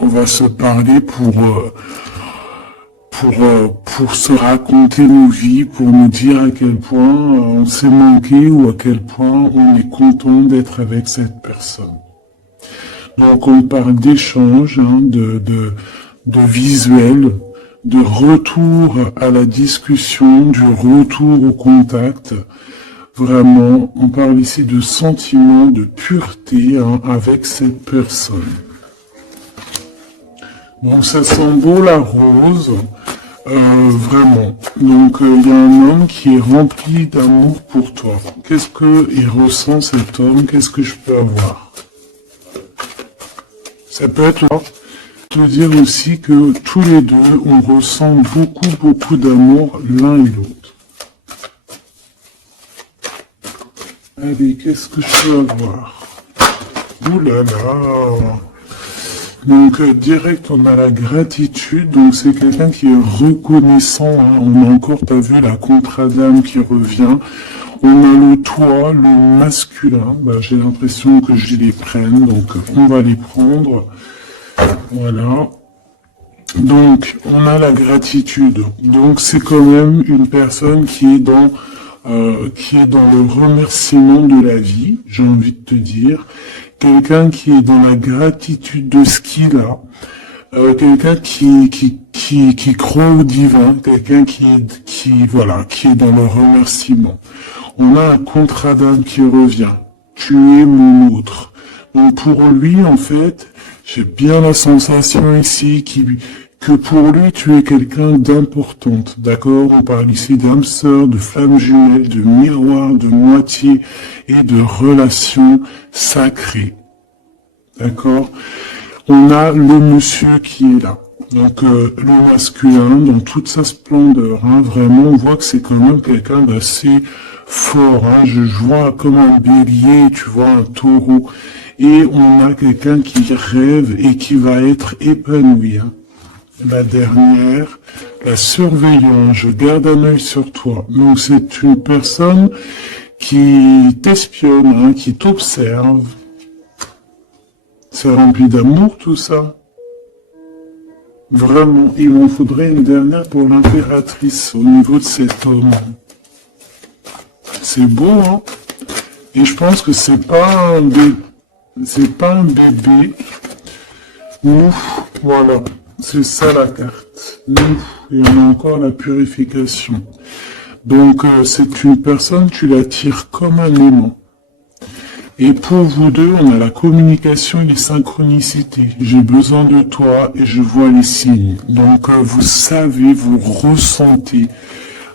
on va se parler pour se raconter nos vies, pour nous dire à quel point on s'est manqué ou à quel point on est content d'être avec cette personne. Donc on parle d'échange, hein, de visuel, de retour à la discussion, du retour au contact. Vraiment, on parle ici de sentiments, de pureté, hein, avec cette personne. Donc ça sent beau la rose, vraiment. Donc il y a un homme qui est rempli d'amour pour toi. Qu'est-ce qu'il ressent cet homme? Qu'est-ce que je peux avoir? Ça peut être là, te dire aussi que tous les deux, on ressent beaucoup d'amour l'un et l'autre. Allez, qu'est-ce que je peux avoir? Ouh là là! Donc direct on a la gratitude, donc c'est quelqu'un qui est reconnaissant, hein. On a encore, t'as vu la contre-dame qui revient, on a le toi, le masculin, j'ai l'impression que je les prenne, donc on va les prendre, voilà. Donc on a la gratitude, donc c'est quand même une personne qui est dans le remerciement de la vie, j'ai envie de te dire, quelqu'un qui est dans la gratitude de ce qu'il a, quelqu'un qui croit au divin, quelqu'un qui est dans le remerciement. On a un contrat d'âme qui revient. Tu es mon autre. Donc pour lui, en fait, j'ai bien la sensation ici que pour lui, tu es quelqu'un d'importante, d'accord? On parle ici d'âme sœur, de flamme jumelle, de miroir, de moitié et de relation sacrée, d'accord? On a le monsieur qui est là, donc le masculin dans toute sa splendeur, hein, vraiment, on voit que c'est quand même quelqu'un d'assez fort, hein, je vois comme un bélier, tu vois, un taureau, et on a quelqu'un qui rêve et qui va être épanoui, hein. La dernière, la surveillance, je garde un œil sur toi. Donc c'est une personne qui t'espionne, hein, qui t'observe. C'est rempli d'amour tout ça. Vraiment, il m'en faudrait une dernière pour l'impératrice au niveau de cet homme. C'est beau, hein? Et je pense que c'est pas un bébé. Ouf, voilà. C'est ça la carte. Et on a encore la purification. Donc c'est une personne, tu l'attires comme un aimant. Et pour vous deux, on a la communication et les synchronicités. J'ai besoin de toi et je vois les signes. Donc vous savez, vous ressentez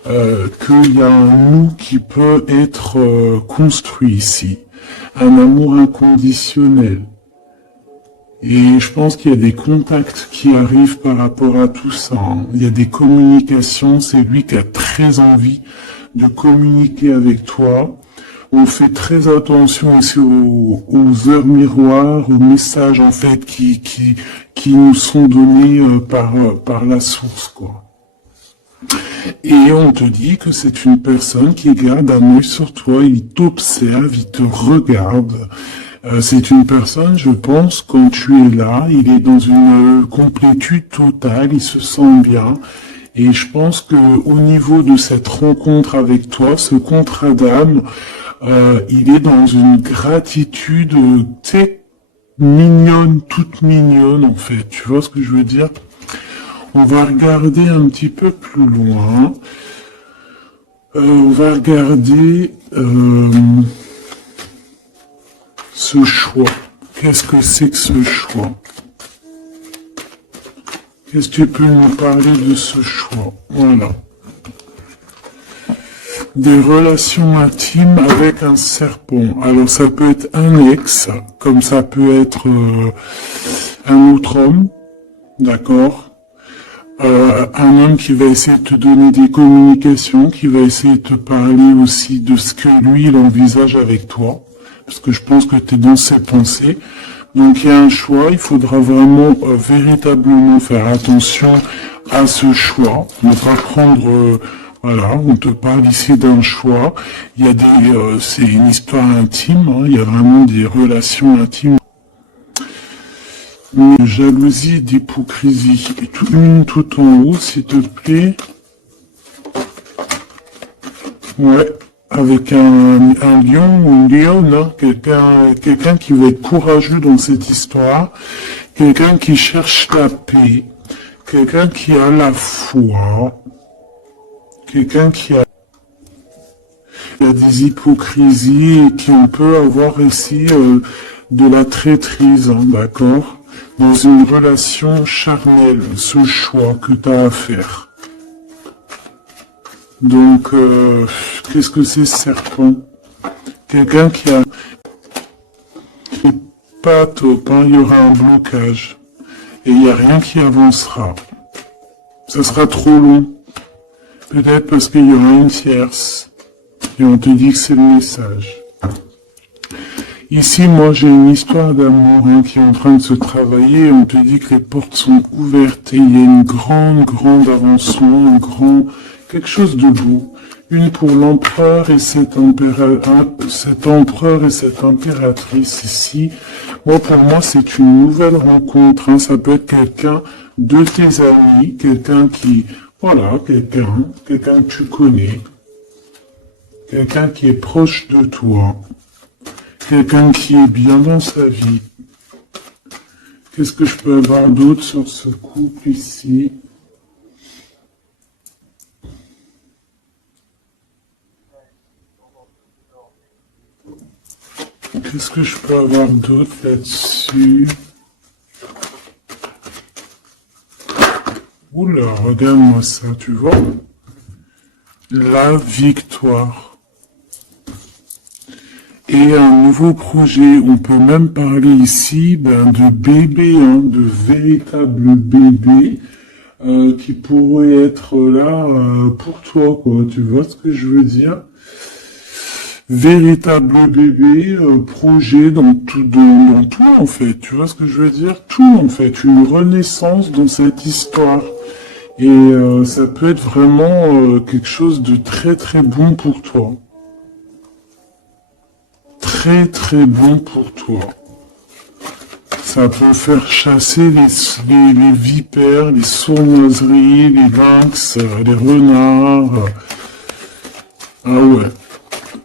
qu'il y a un nous qui peut être construit ici. Un amour inconditionnel. Et je pense qu'il y a des contacts qui arrivent par rapport à tout ça, hein. Il y a des communications, c'est lui qui a très envie de communiquer avec toi. On fait très attention aussi aux heures miroirs, aux messages en fait qui nous sont donnés par la source, quoi. Et on te dit que c'est une personne qui garde un œil sur toi, il t'observe, il te regarde. C'est une personne, je pense, quand tu es là, il est dans une complétude totale, il se sent bien. Et je pense que au niveau de cette rencontre avec toi, ce contrat d'âme, il est dans une gratitude, tu sais, mignonne, toute mignonne en fait. Tu vois ce que je veux dire? On va regarder un petit peu plus loin. On va regarder ce choix. Qu'est-ce que c'est que ce choix? Qu'est-ce que tu peux nous parler de ce choix? Voilà. Des relations intimes avec un serpent. Alors ça peut être un ex, comme ça peut être un autre homme, d'accord? Un homme qui va essayer de te donner des communications, qui va essayer de te parler aussi de ce que lui, il envisage avec toi, parce que je pense que tu es dans ses pensées. Donc il y a un choix, il faudra vraiment véritablement faire attention à ce choix. On va prendre, voilà, on te parle ici d'un choix. Il y a c'est une histoire intime, hein, il y a vraiment des relations intimes. mais de jalousie, d'hypocrisie. Et une tout en haut, s'il te plaît. Ouais, avec un lion ou une lionne, hein, quelqu'un qui va être courageux dans cette histoire, quelqu'un qui cherche la paix, quelqu'un qui a la foi, quelqu'un qui a des hypocrisies et qui on peut avoir ici de la traîtrise, hein, d'accord, dans une relation charnelle, ce choix que tu as à faire. Donc, qu'est-ce que c'est serpent? Quelqu'un qui a pas top, hein, il y aura un blocage. Et il n'y a rien qui avancera. Ça sera trop long. Peut-être parce qu'il y aura une tierce. Et on te dit que c'est le message. Ici, moi, j'ai une histoire d'amour hein, qui est en train de se travailler. On te dit que les portes sont ouvertes et il y a une grande avancement, quelque chose de beau. Une pour l'empereur et cet empereur et cette impératrice ici. Moi, pour moi, c'est une nouvelle rencontre. Hein. Ça peut être quelqu'un de tes amis, quelqu'un qui, voilà, quelqu'un que tu connais, quelqu'un qui est proche de toi, quelqu'un qui est bien dans sa vie. Qu'est-ce que je peux avoir d'autre sur ce couple ici? Qu'est-ce que je peux avoir d'autre là-dessus? Oula, regarde-moi ça, tu vois? La victoire. Et un nouveau projet, on peut même parler ici de bébés, hein, de véritables bébés qui pourraient être là pour toi, quoi. Tu vois ce que je veux dire? Véritable bébé, projet dans tout en fait, tu vois ce que je veux dire? Tout en fait, une renaissance dans cette histoire. Et ça peut être vraiment quelque chose de très bon pour toi. Très bon pour toi. Ça peut faire chasser les vipères, les sournoiseries, les lynx, les renards. Ah ouais.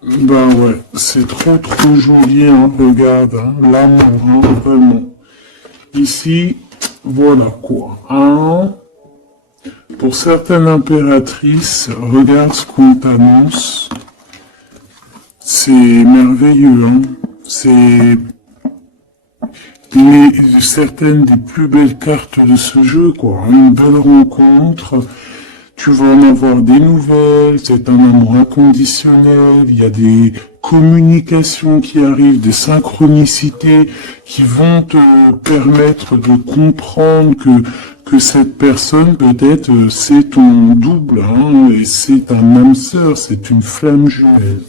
Bah ouais, c'est trop joli, hein, regarde, hein, l'amour, hein, vraiment. Ici, voilà quoi, hein. Pour certaines impératrices, regarde ce qu'on t'annonce. C'est merveilleux, hein. C'est certaines des plus belles cartes de ce jeu, quoi. Une belle rencontre. Tu vas en avoir des nouvelles, c'est un amour inconditionnel, il y a des communications qui arrivent, des synchronicités qui vont te permettre de comprendre que cette personne, peut-être, c'est ton double, hein, et c'est ta même sœur, c'est une flamme jumelle.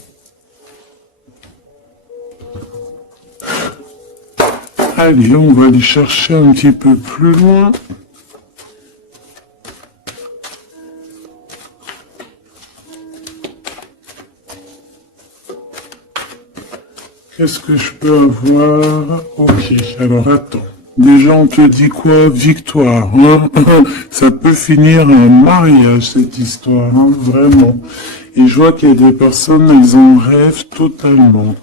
Allez, on va aller chercher un petit peu plus loin. Qu'est-ce que je peux avoir? Ok, alors attends. Déjà, on te dit quoi? Victoire, hein. Ça peut finir un mariage, cette histoire, hein, vraiment. Et je vois qu'il y a des personnes, elles en rêvent totalement.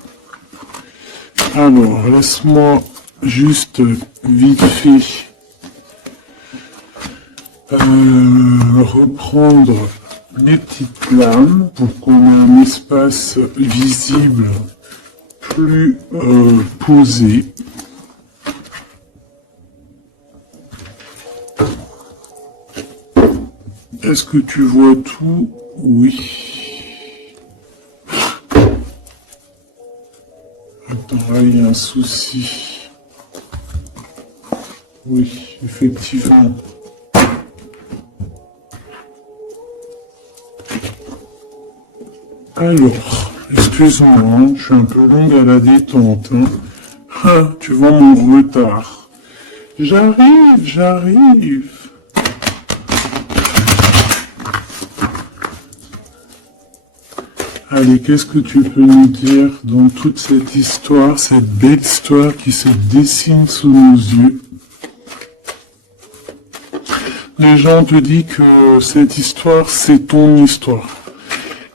Alors, laisse-moi juste vite fait reprendre les petites lames pour qu'on ait un espace visible plus posé. Est-ce que tu vois tout? Oui. Attends, là, il y a un souci. Oui, effectivement. Alors, excuse-moi, hein, je suis un peu longue à la détente. Hein. Ah, tu vois mon retard. J'arrive. Allez, qu'est-ce que tu peux nous dire dans toute cette histoire, cette belle histoire qui se dessine sous nos yeux? les gens te disent que cette histoire, c'est ton histoire.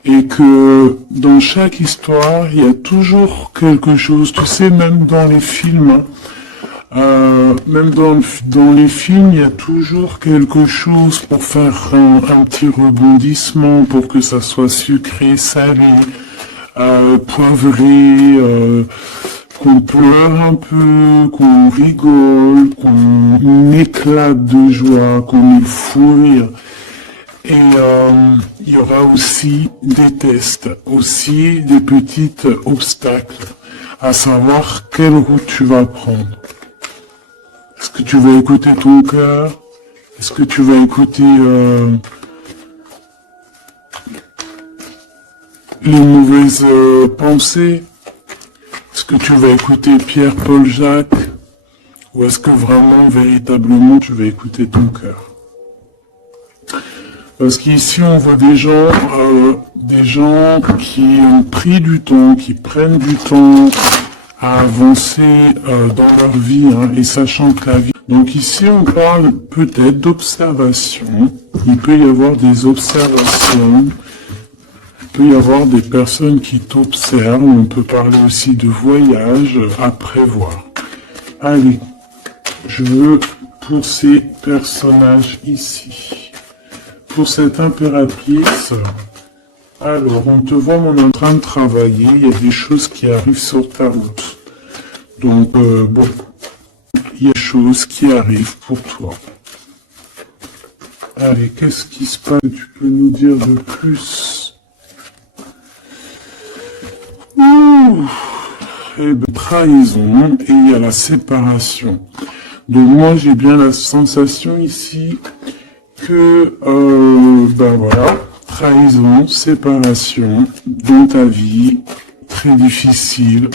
Et que dans chaque histoire, il y a toujours quelque chose. Tu sais, même dans les films, même dans les films, il y a toujours quelque chose pour faire un petit rebondissement, pour que ça soit sucré, salé, poivré, qu'on pleure un peu, qu'on rigole, qu'on éclate de joie, qu'on ait fou rire. Et il y aura aussi des tests, aussi des petits obstacles, à savoir quelle route tu vas prendre. Est-ce que tu vas écouter ton cœur? Est-ce que tu vas écouter les mauvaises pensées? Est-ce que tu vas écouter Pierre, Paul, Jacques? Ou est-ce que vraiment, véritablement, tu vas écouter ton cœur? Parce qu'ici, on voit des gens qui ont pris du temps, qui prennent du temps à avancer dans leur vie, hein, et sachant que la vie... Donc ici, on parle peut-être d'observation. Il peut y avoir des observations. Il peut y avoir des personnes qui t'observent. On peut parler aussi de voyage à prévoir. Allez, je veux pour ces personnages ici. Pour cette impératrice, alors on te voit en train de travailler, il y a des choses qui arrivent sur ta route. Donc bon, il y a des choses qui arrivent pour toi. Allez, qu'est-ce qui se passe? Tu peux nous dire de plus? Ouh, eh ben, trahison, et il y a la séparation. Donc moi j'ai bien la sensation ici que, ben voilà, trahison, séparation, dans ta vie, très difficile,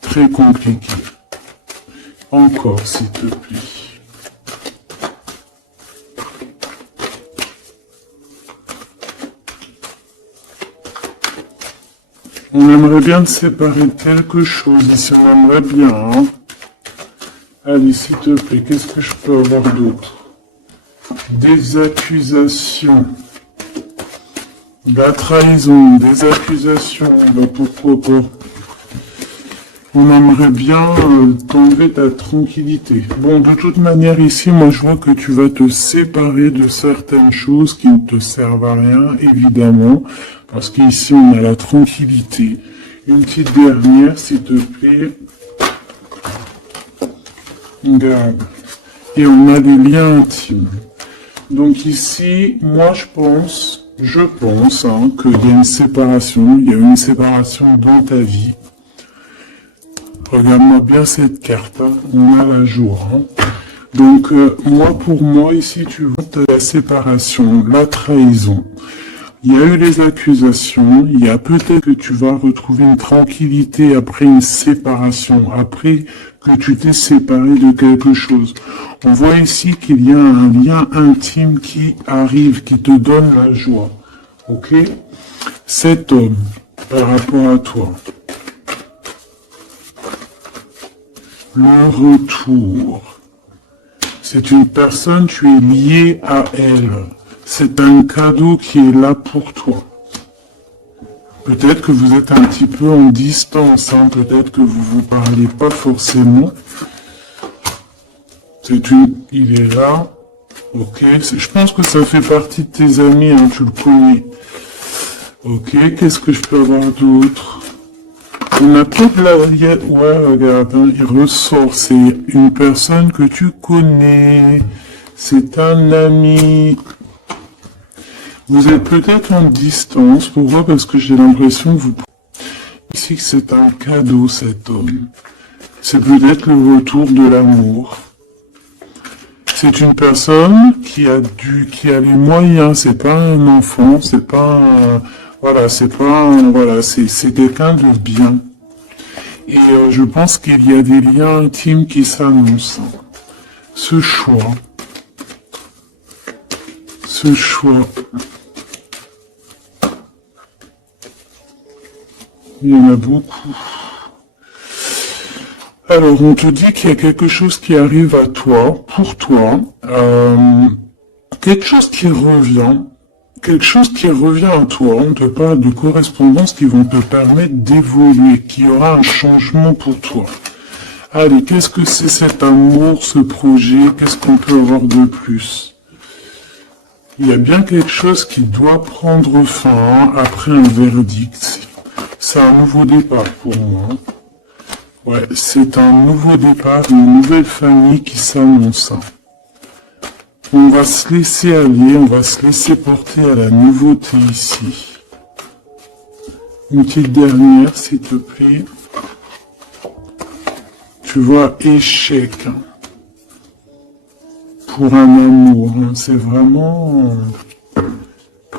très compliqué. Encore, s'il te plaît. On aimerait bien te séparer de quelque chose, ici on aimerait bien, hein. Allez, s'il te plaît, qu'est-ce que je peux avoir d'autre? Des accusations. La trahison, des accusations, ben pourquoi pas. On aimerait bien t'enlever ta tranquillité. Bon, de toute manière, ici, moi, je vois que tu vas te séparer de certaines choses qui ne te servent à rien, évidemment, parce qu'ici, on a la tranquillité. Une petite dernière, s'il te plaît. Regarde. Et on a des liens intimes. Donc ici, moi, je pense, hein, qu'il y a une séparation, il y a une séparation dans ta vie. Regarde-moi bien cette carte, hein. On a la joie. Hein. Donc, moi, pour moi, ici, tu vois la séparation, la trahison. Il y a eu les accusations, il y a peut-être que tu vas retrouver une tranquillité après une séparation, après que tu t'es séparé de quelque chose. On voit ici qu'il y a un lien intime qui arrive, qui te donne la joie. Ok? Cet homme, par rapport à toi. Le retour. C'est une personne, tu es lié à elle. C'est un cadeau qui est là pour toi. Peut-être que vous êtes un petit peu en distance, hein, peut-être que vous vous parlez pas forcément. Il est là. Ok, je pense que ça fait partie de tes amis, hein, tu le connais. Ok, qu'est-ce que je peux avoir d'autre? On a toute la... Ouais, regarde, hein, il ressort. C'est une personne que tu connais. C'est un ami. Vous êtes peut-être en distance. Pourquoi? Parce que j'ai l'impression que vous... Ici, c'est un cadeau, cet homme. C'est peut-être le retour de l'amour. C'est une personne qui a les moyens. C'est pas un enfant. C'est pas un... Voilà, c'est quelqu'un de bien. Et je pense qu'il y a des liens intimes qui s'annoncent. Ce choix. Il y en a beaucoup. Alors, on te dit qu'il y a quelque chose qui arrive à toi, pour toi. quelque chose qui revient. Quelque chose qui revient à toi, on te parle de correspondances qui vont te permettre d'évoluer, qu'il y aura un changement pour toi. Allez, qu'est-ce que c'est cet amour, ce projet? Qu'est-ce qu'on peut avoir de plus? Il y a bien quelque chose qui doit prendre fin après un verdict. C'est un nouveau départ pour moi. Ouais, c'est un nouveau départ, une nouvelle famille qui s'annonce. On va se laisser aller, on va se laisser porter à la nouveauté ici. Une petite dernière, s'il te plaît. Tu vois, échec. Pour un amour, hein. C'est vraiment...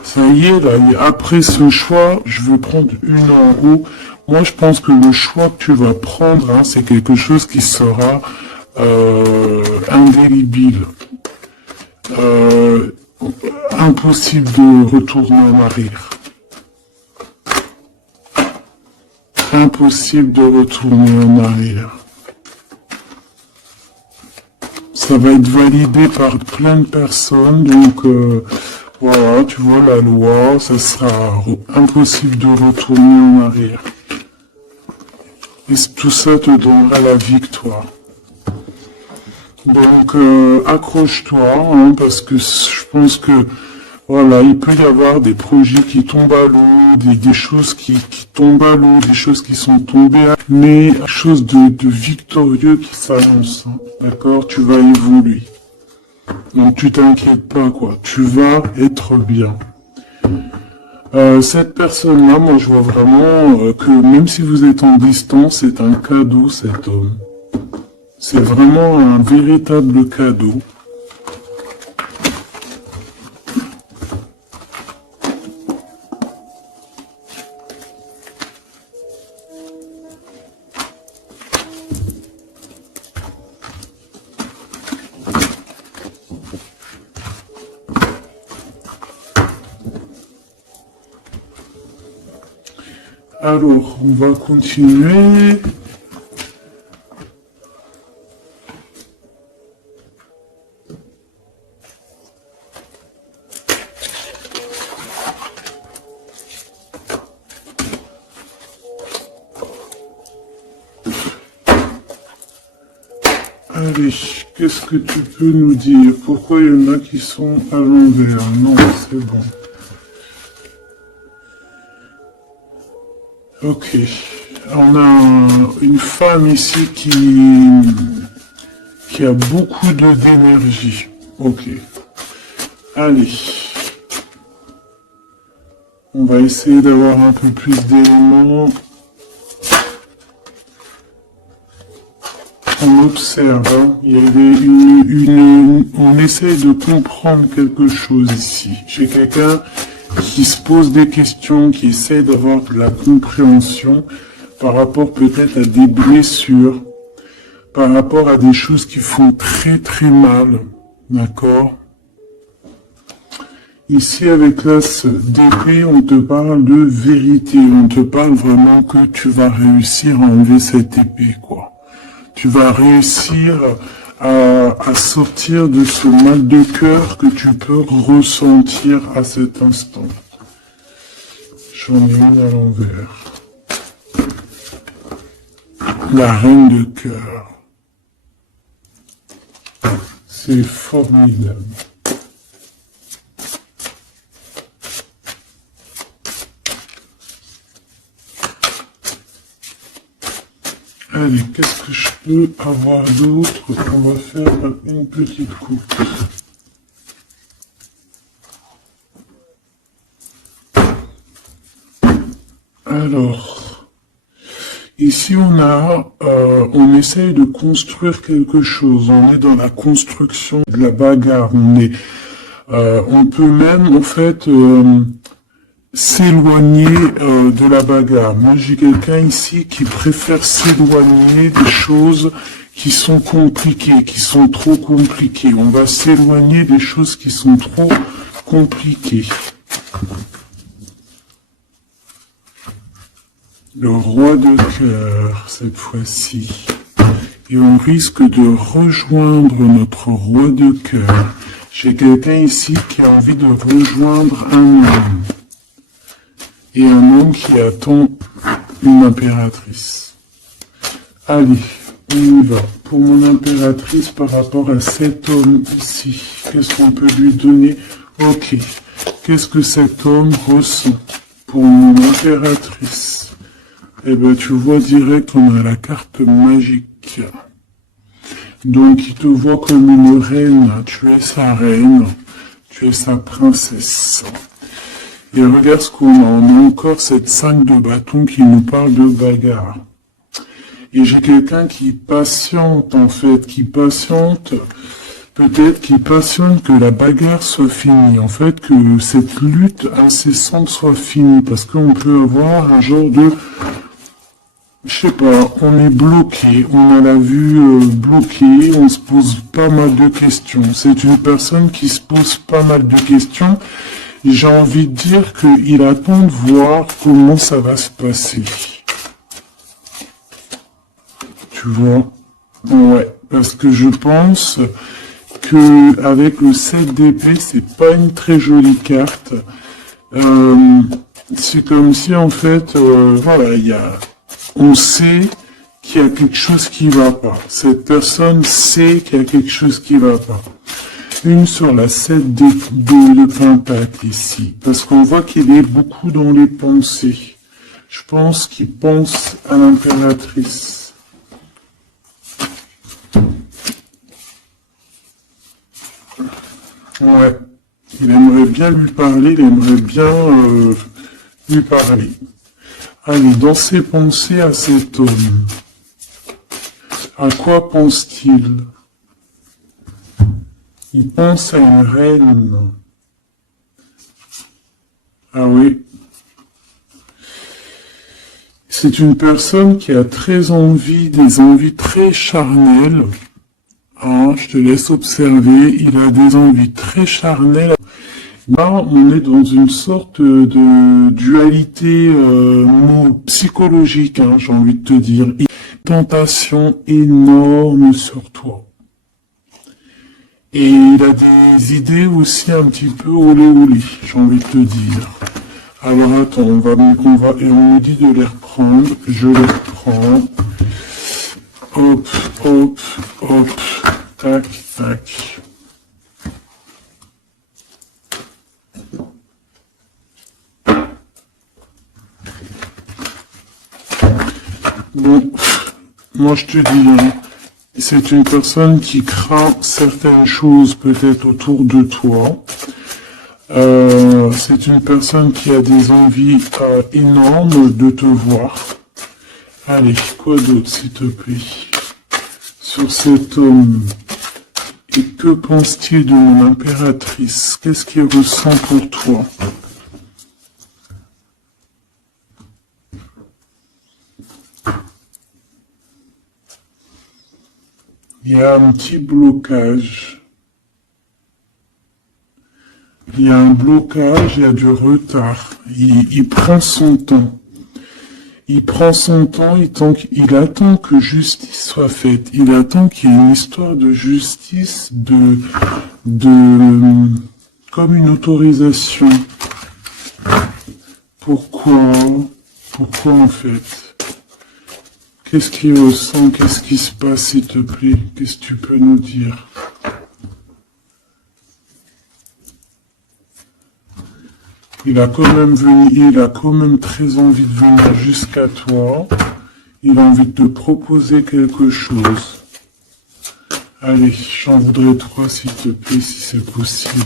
Ça y est, là, après ce choix, je veux prendre une en haut. Moi, je pense que le choix que tu vas prendre, hein, c'est quelque chose qui sera indélébile. Impossible de retourner en arrière. Impossible de retourner en arrière. Ça va être validé par plein de personnes, donc voilà, tu vois la loi, ça sera impossible de retourner en arrière. Et tout ça te donnera la victoire. Donc, accroche-toi, hein, parce que je pense que, voilà, il peut y avoir des projets qui tombent à l'eau, des choses qui tombent à l'eau, des choses qui sont tombées à l'eau, mais quelque chose de victorieux qui s'annonce, hein, d'accord? Tu vas évoluer. Donc, tu t'inquiètes pas, quoi. Tu vas être bien. Cette personne-là, moi, je vois vraiment que même si vous êtes en distance, c'est un cadeau, cet homme. C'est vraiment un véritable cadeau. Alors, on va continuer. Allez, qu'est-ce que tu peux nous dire? Pourquoi il y en a qui sont à l'envers? Non, c'est bon. Ok. On a une femme ici qui a beaucoup d'énergie. Ok. Allez. On va essayer d'avoir un peu plus d'éléments. On observe, hein. Il y a on essaie de comprendre quelque chose ici. J'ai quelqu'un qui se pose des questions, qui essaie d'avoir de la compréhension par rapport peut-être à des blessures, par rapport à des choses qui font très très mal, d'accord? Ici, avec l'as d'épée, on te parle de vérité, on te parle vraiment que tu vas réussir à enlever cette épée, quoi. Tu vas réussir à sortir de ce mal de cœur que tu peux ressentir à cet instant. J'en ai une à l'envers. La reine de cœur. C'est formidable. Allez, qu'est-ce que je peux avoir d'autre? On va faire une petite coupe. Alors, ici on essaye de construire quelque chose. On est dans la construction de la bagarre. On peut même en fait s'éloigner de la bagarre. Moi, j'ai quelqu'un ici qui préfère s'éloigner des choses qui sont compliquées, qui sont trop compliquées. On va s'éloigner des choses qui sont trop compliquées. Le roi de cœur, cette fois-ci. Et on risque de rejoindre notre roi de cœur. J'ai quelqu'un ici qui a envie de rejoindre un homme. Et un homme qui attend une impératrice. Allez, on y va. Pour mon impératrice par rapport à cet homme ici, qu'est-ce qu'on peut lui donner? Ok. Qu'est-ce que cet homme ressent pour mon impératrice? Eh ben, tu vois direct, on a la carte magique. Donc, il te voit comme une reine. Tu es sa reine. Tu es sa princesse. Et regarde ce qu'on a. On a encore cette 5 de bâton qui nous parle de bagarre. Et j'ai quelqu'un qui patiente, en fait, qui patiente, peut-être qui patiente que la bagarre soit finie. En fait, que cette lutte incessante soit finie. Parce qu'on peut avoir un genre de... Je sais pas, on est bloqué, on a la vue bloquée, on se pose pas mal de questions. C'est une personne qui se pose pas mal de questions. J'ai envie de dire qu'il attend de voir comment ça va se passer. Tu vois? Ouais, parce que je pense que avec le 7 d'épée, c'est pas une très jolie carte. C'est comme si en fait, voilà, on sait qu'il y a quelque chose qui va pas. Cette personne sait qu'il y a quelque chose qui va pas. Une sur la 7 de pentacle ici. Parce qu'on voit qu'il est beaucoup dans les pensées. Je pense qu'il pense à l'impératrice. Ouais. Il aimerait bien lui parler, il aimerait bien lui parler. Allez, dans ses pensées à cet homme, à quoi pense-t-il? Il pense à une reine. Ah oui. C'est une personne qui a très envie, des envies très charnelles. Ah, je te laisse observer, il a des envies très charnelles. Là, on est dans une sorte de dualité psychologique, hein, j'ai envie de te dire. Une tentation énorme sur toi. Et il a des idées aussi un petit peu olé olé, j'ai envie de te dire. Alors attends, on me dit de les reprendre, je les reprends. Hop, hop, hop, tac, tac. Bon, moi je te dis, hein, c'est une personne qui craint certaines choses peut-être autour de toi. C'est une personne qui a des envies énormes de te voir. Allez, quoi d'autre s'il te plaît? Sur cet homme, et que pense-t-il de mon impératrice? Qu'est-ce qu'il ressent pour toi? Il y a un petit blocage. Il y a un blocage, il y a du retard. Il prend son temps. Il prend son temps, il attend que justice soit faite. Il attend qu'il y ait une histoire de justice, comme une autorisation. Pourquoi en fait? Qu'est-ce qu'il ressent? Qu'est-ce qui se passe, s'il te plaît? Qu'est-ce que tu peux nous dire? Il a quand même très envie de venir jusqu'à toi. Il a envie de te proposer quelque chose. Allez, j'en voudrais 3, s'il te plaît, si c'est possible.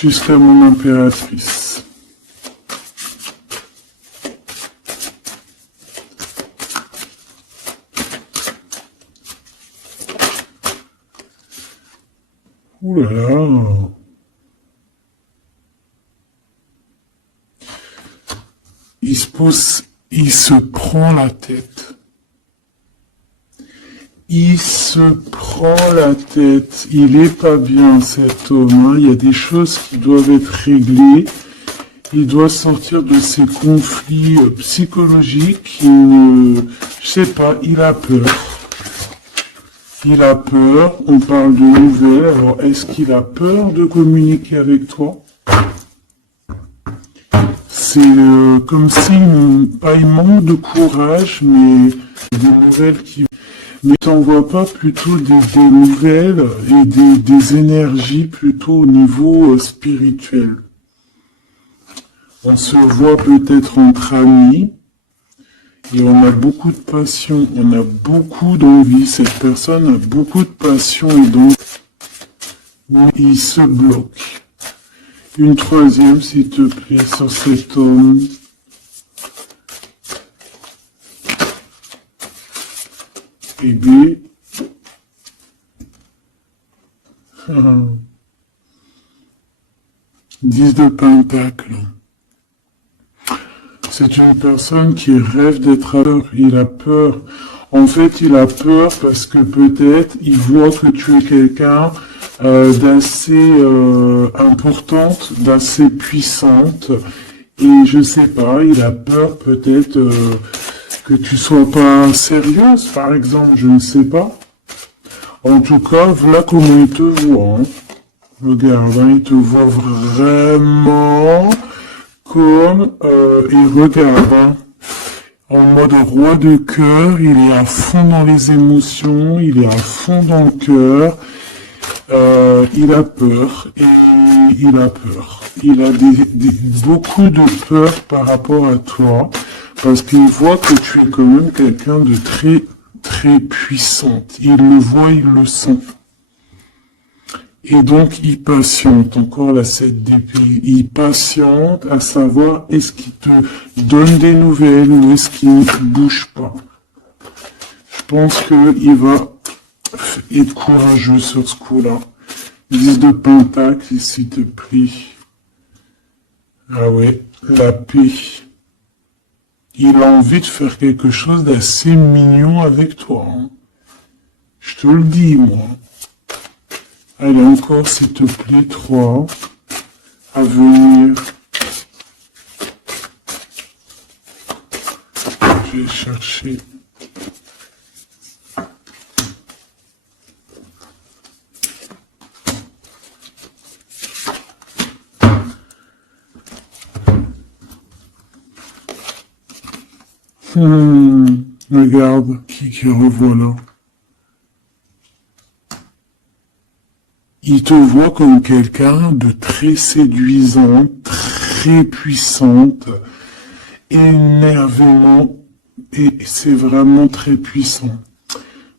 Jusqu'à mon impératrice. Ouh là là. Il se prend la tête. Il se prend la tête. Il est pas bien, cet homme, hein. Il y a des choses qui doivent être réglées. Il doit sortir de ces conflits psychologiques. Je sais pas, il a peur. Il a peur, on parle de nouvelles, alors est-ce qu'il a peur de communiquer avec toi? C'est comme si, pas il manque de courage, mais des nouvelles qui... Mais t'envoies pas plutôt des nouvelles et des énergies plutôt au niveau spirituel. On se voit peut-être entre amis, et on a beaucoup de passion, on a beaucoup d'envie. Cette personne a beaucoup de passion et donc il se bloque. Une troisième, s'il te plaît, sur cet homme. Et B. 10 de Pentacle. C'est une personne qui rêve d'être à l'heure. Il a peur. En fait, il a peur parce que peut-être il voit que tu es quelqu'un d'assez importante, d'assez puissante. Et je sais pas, il a peur peut-être que tu sois pas sérieuse, par exemple, je ne sais pas. En tout cas, voilà comment il te voit. Hein. Regarde, hein, il te voit vraiment... comme, et regarde, hein, en mode roi de cœur, il est à fond dans les émotions, il est à fond dans le cœur, il a peur, et il a peur. Il a beaucoup de peur par rapport à toi, parce qu'il voit que tu es quand même quelqu'un de très, très puissante. Il le voit, il le sent. Et donc, il patiente, encore la 7 d'épée, il patiente à savoir est-ce qu'il te donne des nouvelles ou est-ce qu'il ne bouge pas. Je pense qu'il va être courageux sur ce coup-là. 10 de Pentacle, s'il te plaît. Ah ouais, la paix. Il a envie de faire quelque chose d'assez mignon avec toi. Hein. Je te le dis, moi. Allez, encore, s'il te plaît, 3 à venir. Je vais chercher. Regarde, qui revoit là. Il te voit comme quelqu'un de très séduisant, très puissante, énervément, et c'est vraiment très puissant.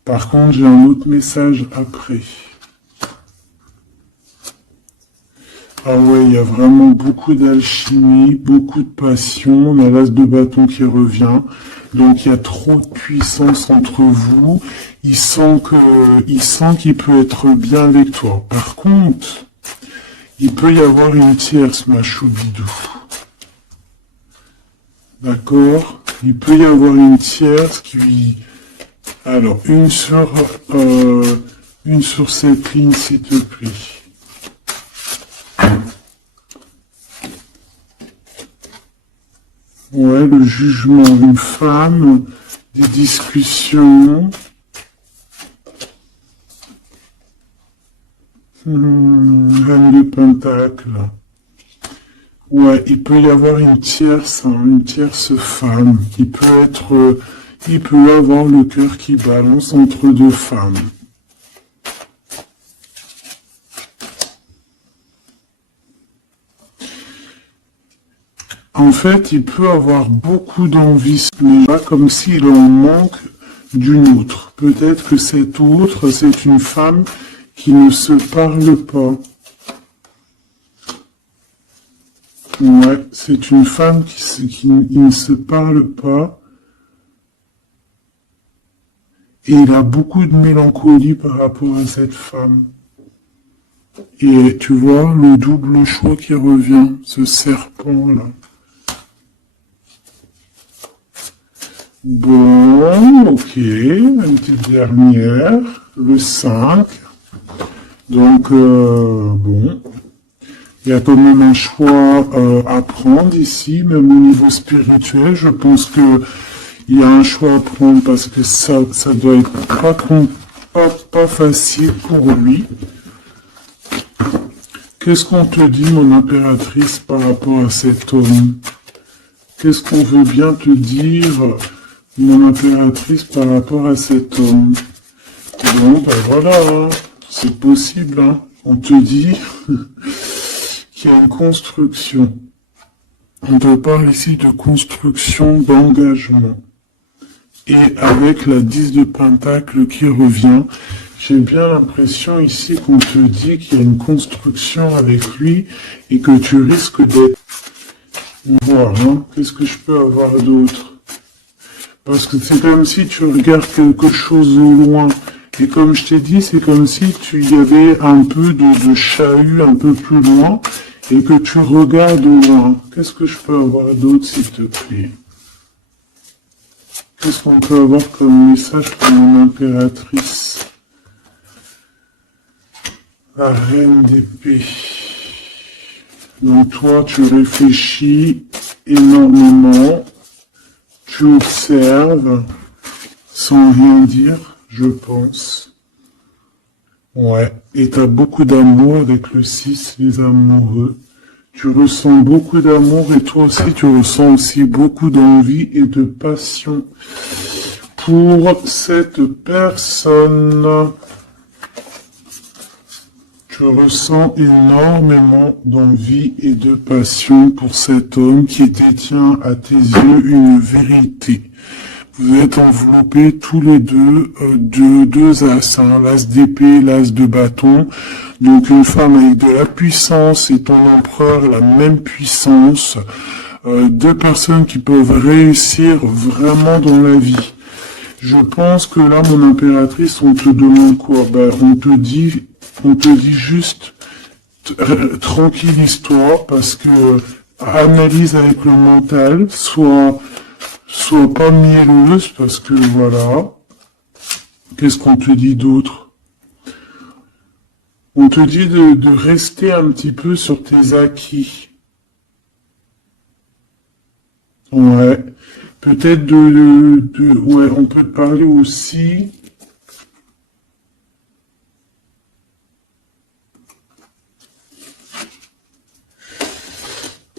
Par contre, j'ai un autre message après. Ah ouais, il y a vraiment beaucoup d'alchimie, beaucoup de passion, on a l'as de bâton qui revient, donc il y a trop de puissance entre vous, il sent qu'il peut être bien avec toi. Par contre, il peut y avoir une tierce, ma choubidou. D'accord? Il peut y avoir une tierce qui... Alors, une sur cette ligne, s'il te plaît. Ouais, le jugement d'une femme, des discussions. Reine de Pentacle. Ouais, il peut y avoir une tierce femme. Il peut avoir le cœur qui balance entre deux femmes. En fait, il peut avoir beaucoup d'envie, mais pas comme s'il en manque d'une autre. Peut-être que cette autre, c'est une femme qui ne se parle pas. Ouais, c'est une femme qui ne se parle pas. Et il a beaucoup de mélancolie par rapport à cette femme. Et tu vois, le double choix qui revient, ce serpent-là. Bon, ok, une petite dernière, le 5. Donc, bon, il y a quand même un choix à prendre ici, même au niveau spirituel. Je pense que il y a un choix à prendre parce que ça doit être pas facile pour lui. Qu'est-ce qu'on te dit, mon impératrice, par rapport à cet homme? Qu'est-ce qu'on veut bien te dire, mon impératrice, par rapport à cet homme? Bon, ben voilà, hein, c'est possible, hein. On te dit qu'il y a une construction. On te parle ici de construction, d'engagement. Et avec la 10 de Pentacle qui revient, j'ai bien l'impression ici qu'on te dit qu'il y a une construction avec lui et que tu risques d'être... Voir, hein, qu'est-ce que je peux avoir d'autre? Parce que c'est comme si tu regardes quelque chose au loin. Et comme je t'ai dit, c'est comme si tu y avait un peu de chahut un peu plus loin et que tu regardes au loin. Qu'est-ce que je peux avoir d'autre, s'il te plaît? Qu'est-ce qu'on peut avoir comme message pour mon impératrice? La reine d'épée. Donc toi, tu réfléchis énormément, tu observes, sans rien dire, je pense. Ouais, et tu as beaucoup d'amour avec le 6, les amoureux. Tu ressens beaucoup d'amour et toi aussi, tu ressens aussi beaucoup d'envie et de passion pour cette personne. Je ressens énormément d'envie et de passion pour cet homme qui détient à tes yeux une vérité. Vous êtes enveloppés tous les deux de deux as, hein, l'as d'épée, l'as de bâton. Donc une femme avec de la puissance et ton empereur la même puissance. Deux personnes qui peuvent réussir vraiment dans la vie. Je pense que là, mon impératrice, on te demande quoi? Ben, on te dit juste tranquillise-toi parce que analyse avec le mental, sois pas mielleuse parce que voilà. Qu'est-ce qu'on te dit d'autre? On te dit de rester un petit peu sur tes acquis. Ouais. Peut-être ouais, on peut te parler aussi.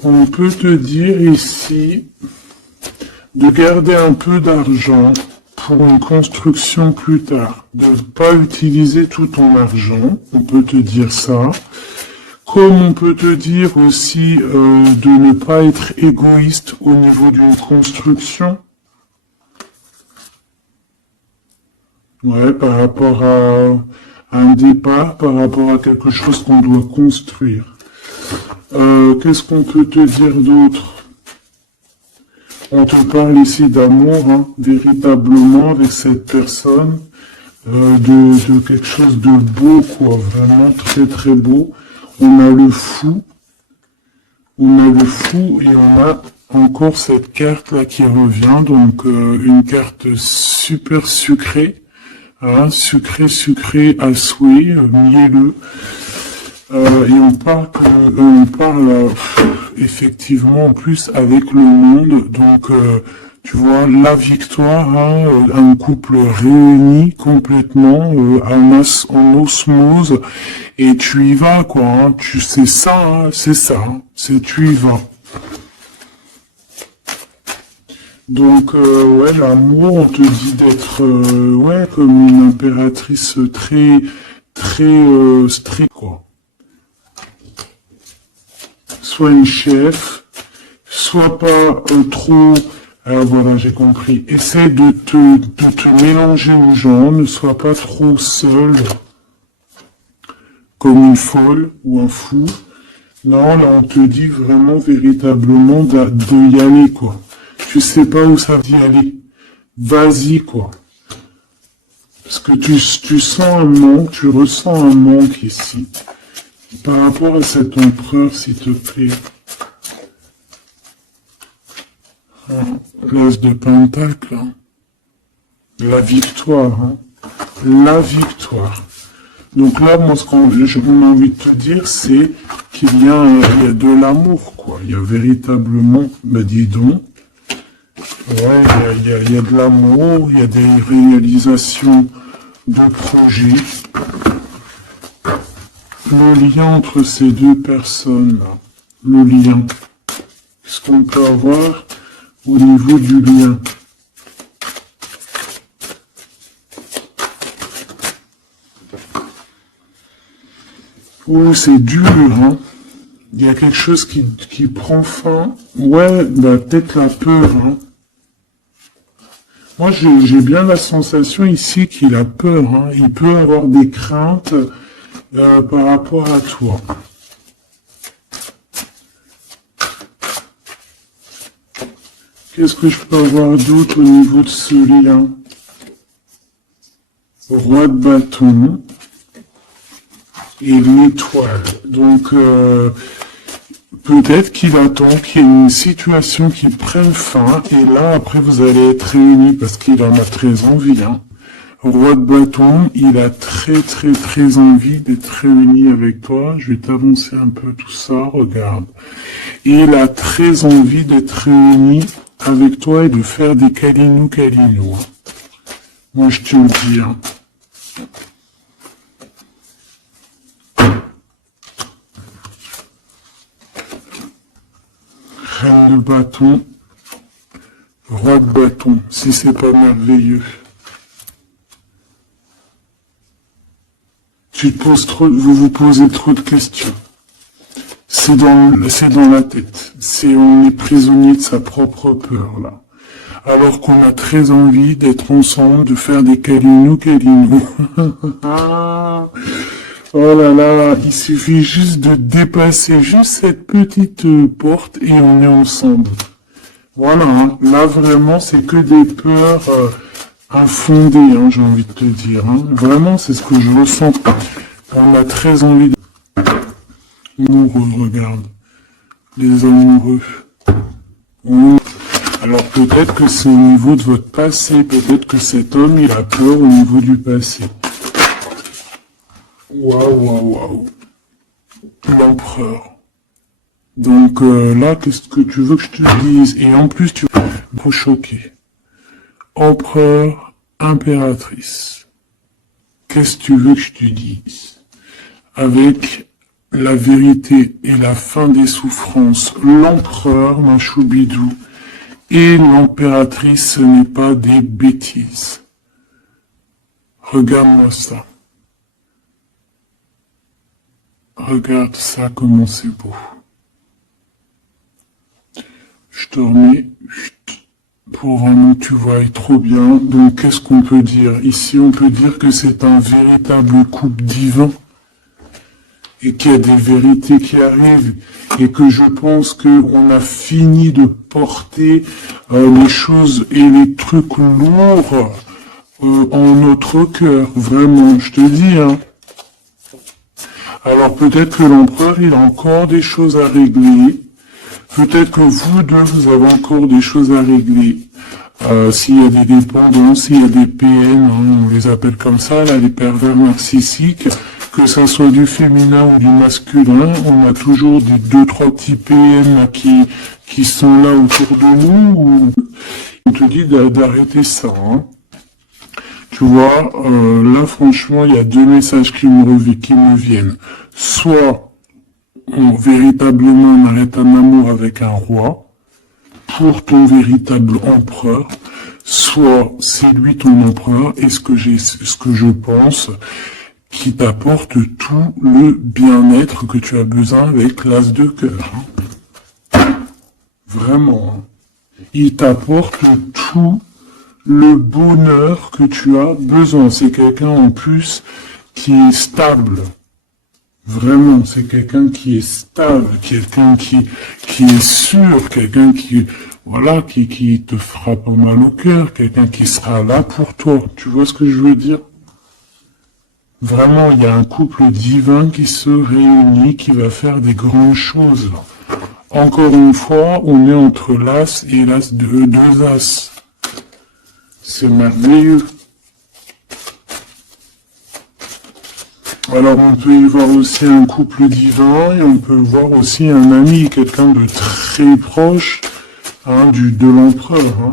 On peut te dire ici de garder un peu d'argent pour une construction plus tard, de ne pas utiliser tout ton argent, on peut te dire ça. Comme on peut te dire aussi de ne pas être égoïste au niveau d'une construction. Ouais, par rapport à un départ, par rapport à quelque chose qu'on doit construire. Qu'est-ce qu'on peut te dire d'autre? On te parle ici d'amour, hein, véritablement, avec cette personne, de quelque chose de beau, quoi, vraiment très très beau. On a le fou, et on a encore cette carte-là qui revient, donc une carte super sucrée, hein, sucrée à souhait, mielleux. Et on parle effectivement en plus avec le monde, donc tu vois la victoire, hein, un couple réuni complètement en osmose, et tu y vas quoi, hein, c'est ça, c'est tu y vas. Donc ouais, l'amour, on te dit d'être ouais comme une impératrice très stricte quoi. Soit une chef, soit pas trop... Alors voilà, j'ai compris. Essaie de te mélanger aux gens, ne sois pas trop seul, comme une folle ou un fou. Non, là on te dit vraiment, véritablement de y aller, quoi. Tu sais pas où ça va y aller. Vas-y, quoi. Parce que tu sens un manque, tu ressens un manque ici. Par rapport à cet empereur, s'il te plaît. L'as de Pentacle. Hein. La victoire. Hein. La victoire. Donc là, moi, ce qu'on j'ai envie de te dire, c'est qu'il y a de l'amour, quoi. Il y a véritablement, ben dis donc, ouais, il y a de l'amour, il y a des réalisations de projet, le lien entre ces deux personnes-là, le lien. Qu'est-ce qu'on peut avoir au niveau du lien? Oh, c'est dur, hein. Il y a quelque chose qui prend fin. Ouais, bah, peut-être la peur, hein. Moi, j'ai bien la sensation ici qu'il a peur, hein. Il peut avoir des craintes par rapport à toi. Qu'est-ce que je peux avoir d'autre au niveau de ce lien? Roi de bâton et l'étoile. Donc, peut-être qu'il attend qu'il y ait une situation qui prenne fin, et là, après, vous allez être réunis, parce qu'il en a très envie, hein. Roi de bâton, il a très envie d'être réuni avec toi. Je vais t'avancer un peu tout ça, regarde. Et il a très envie d'être réuni avec toi et de faire des câlinou. Moi, je te le dis, hein. Reine de bâton, roi de bâton, si c'est pas merveilleux. Vous vous posez trop de questions. C'est dans la tête. On est prisonnier de sa propre peur, là. Alors qu'on a très envie d'être ensemble, de faire des câlinou. Oh là là, il suffit juste de dépasser juste cette petite porte et on est ensemble. Voilà, hein. Là vraiment c'est que des peurs infondées, hein, j'ai envie de te dire. Hein. Vraiment c'est ce que je ressens. On a très envie de... Amoureux, regarde. Les amoureux. Alors peut-être que c'est au niveau de votre passé, peut-être que cet homme il a peur au niveau du passé. Waouh. L'empereur. Donc là, qu'est-ce que tu veux que je te dise? Et en plus, tu vas trop choquer. Empereur, impératrice. Qu'est-ce que tu veux que je te dise? Avec la vérité et la fin des souffrances, l'empereur, ma choubidou, et l'impératrice, ce n'est pas des bêtises. Regarde-moi ça. Regarde ça, comment c'est beau. Je te remets pour vraiment que tu vois trop bien. Donc, qu'est-ce qu'on peut dire? Ici, on peut dire que c'est un véritable couple divin et qu'il y a des vérités qui arrivent et que je pense qu'on a fini de porter les choses et les trucs lourds en notre cœur. Vraiment, je te dis, hein. Alors peut-être que l'empereur, il a encore des choses à régler. Peut-être que vous deux, vous avez encore des choses à régler. S'il y a des dépendances, s'il y a des PN, hein, on les appelle comme ça, là, les pervers narcissiques, que ça soit du féminin ou du masculin, on a toujours des 2-3 petits PN là, qui sont là autour de nous. Ou on te dit d'arrêter ça. Hein. Tu vois, là franchement, il y a deux messages qui me viennent. Soit véritablement on arrête un amour avec un roi pour ton véritable empereur, soit c'est lui ton empereur et ce que je pense qui t'apporte tout le bien-être que tu as besoin avec l'as de cœur. Vraiment. Il t'apporte tout le bonheur que tu as besoin. C'est quelqu'un en plus qui est stable. Vraiment, c'est quelqu'un qui est stable, quelqu'un qui est sûr, quelqu'un qui, voilà, qui te fera pas mal au cœur, quelqu'un qui sera là pour toi. Tu vois ce que je veux dire? Vraiment, il y a un couple divin qui se réunit, qui va faire des grandes choses. Encore une fois, on est entre l'as et l'as de deux as. C'est merveilleux. Alors on peut y voir aussi un couple divin et on peut voir aussi un ami, quelqu'un de très proche hein, de l'empereur. Hein.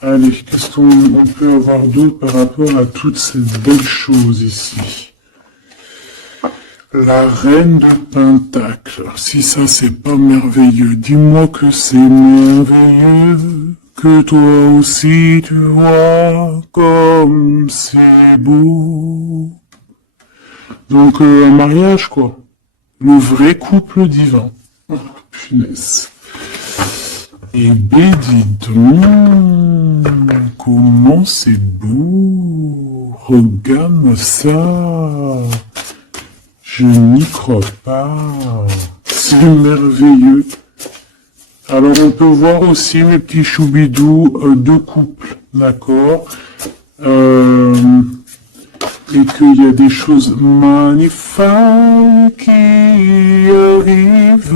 Allez, qu'est-ce qu'on peut avoir d'autre par rapport à toutes ces belles choses ici? La reine de Pentacle. Si ça c'est pas merveilleux, dis-moi que c'est merveilleux, que toi aussi tu vois comme c'est beau. Donc un mariage quoi. Le vrai couple divin. Oh, punaise. Et ben dis donc, comment c'est beau. Regarde ça. Je n'y crois pas. C'est merveilleux. Alors on peut voir aussi mes petits choubidous deux couples, d'accord, et qu'il y a des choses magnifiques qui arrivent.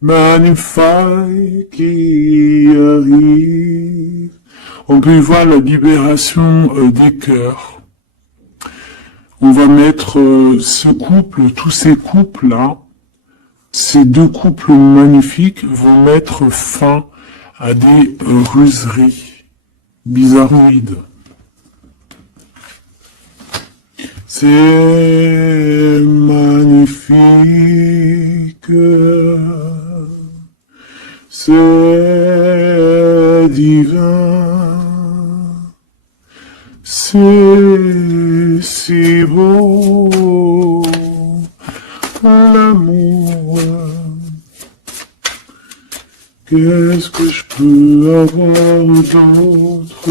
Magnifique qui arrive. On peut y voir la libération des cœurs. On va mettre ce couple, tous ces couples-là, ces deux couples magnifiques vont mettre fin à des ruseries bizarroïdes. C'est magnifique. C'est divin, c'est si beau, l'amour. Qu'est-ce que je peux avoir d'autre?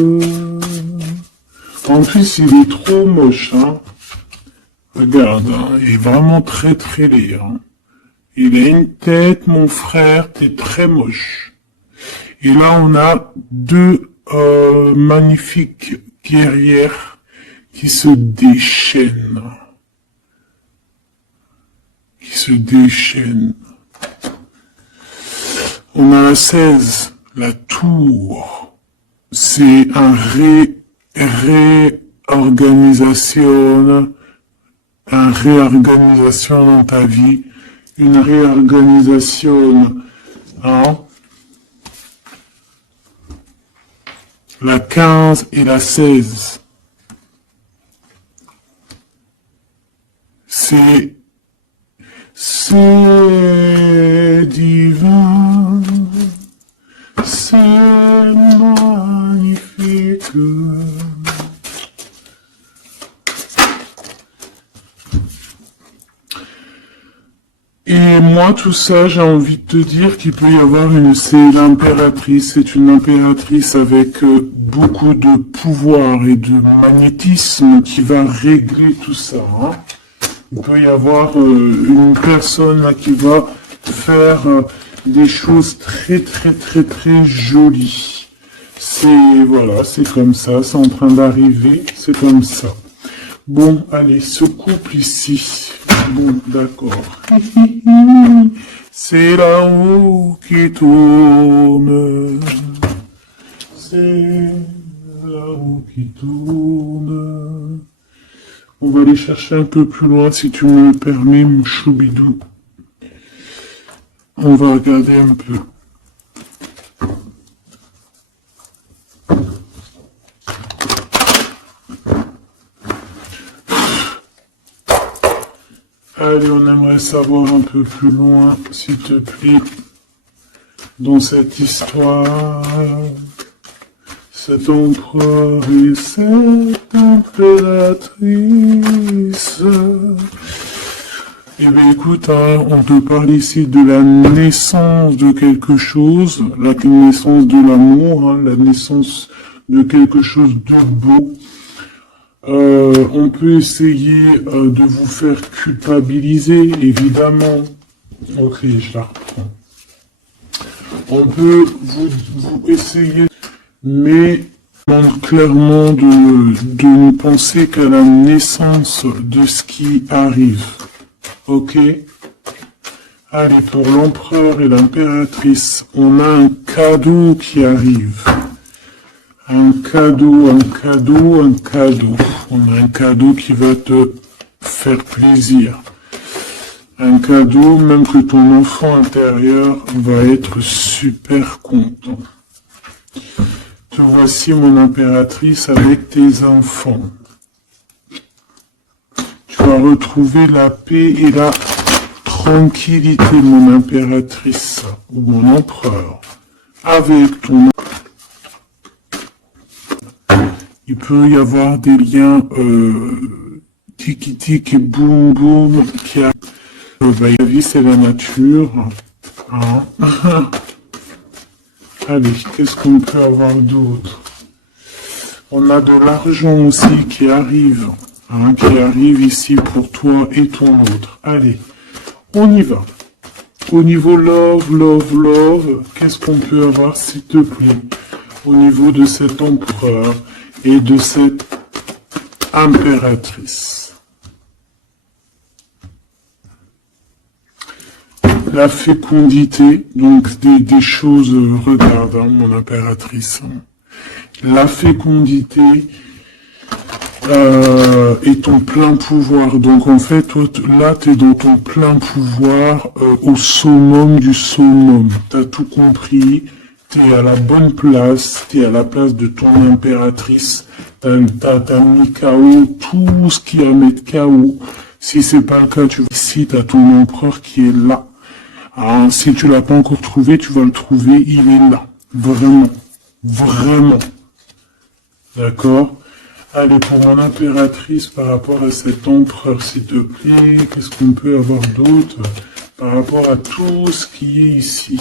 En plus, il est trop moche, hein. Regarde, hein, il est vraiment très très laid, hein. Il a une tête, mon frère, t'es très moche. Et là, on a deux magnifiques guerrières qui se déchaînent. On a la 16, la tour. C'est un réorganisation dans ta vie. Une réorganisation, hein. La 15 et la 16. C'est divin, c'est magnifique. Et moi, tout ça, j'ai envie de te dire qu'il peut y avoir c'est l'impératrice, c'est une impératrice avec beaucoup de pouvoir et de magnétisme qui va régler tout ça, hein. Il peut y avoir une personne là qui va faire des choses très très très très jolies. Voilà, c'est comme ça, c'est en train d'arriver, c'est comme ça. Bon, allez, ce couple ici. Bon, d'accord. C'est là-haut qui tourne. C'est là-haut qui tourne. On va aller chercher un peu plus loin, si tu me le permets, mon choubidou. On va regarder un peu. Allez, on aimerait savoir un peu plus loin, s'il te plaît, dans cette histoire. Cet empereur et cette impératrice. Eh bien écoute, hein, on te parle ici de la naissance de quelque chose, la naissance de l'amour, hein, la naissance de quelque chose de beau. On peut essayer de vous faire culpabiliser, évidemment. Ok, je la reprends. On peut vous essayer, mais clairement de ne penser qu'à la naissance de ce qui arrive. Ok? Allez, pour l'empereur et l'impératrice, on a un cadeau qui arrive. Un cadeau. On a un cadeau qui va te faire plaisir. Un cadeau, même que ton enfant intérieur va être super content. te voici, mon impératrice, avec tes enfants. Tu vas retrouver la paix et la tranquillité, mon impératrice, ou mon empereur, avec ton... Il peut y avoir des liens tiki-tic et boum-boum qui a... la vie, c'est la nature. Hein. Allez, qu'est-ce qu'on peut avoir d'autre? On a de l'argent aussi qui arrive. Qui arrive ici pour toi et ton autre. Allez, on y va. Au niveau love, qu'est-ce qu'on peut avoir, s'il te plaît? Au niveau de cet empereur et de cette impératrice. La fécondité, donc des choses, regarde, mon impératrice. La fécondité et ton plein pouvoir. Donc en fait, toi, là, tu es dans ton plein pouvoir au summum du summum. Tu as tout compris. Tu es à la bonne place, tu es à la place de ton impératrice, t'as mis KO tout ce qui est à mettre KO. Si c'est pas le cas, tu vas ici, t'as ton empereur qui est là. Alors, si tu l'as pas encore trouvé, tu vas le trouver, il est là. Vraiment. Vraiment. D'accord? Allez, pour mon impératrice, par rapport à cet empereur, s'il te plaît, qu'est-ce qu'on peut avoir d'autre par rapport à tout ce qui est ici?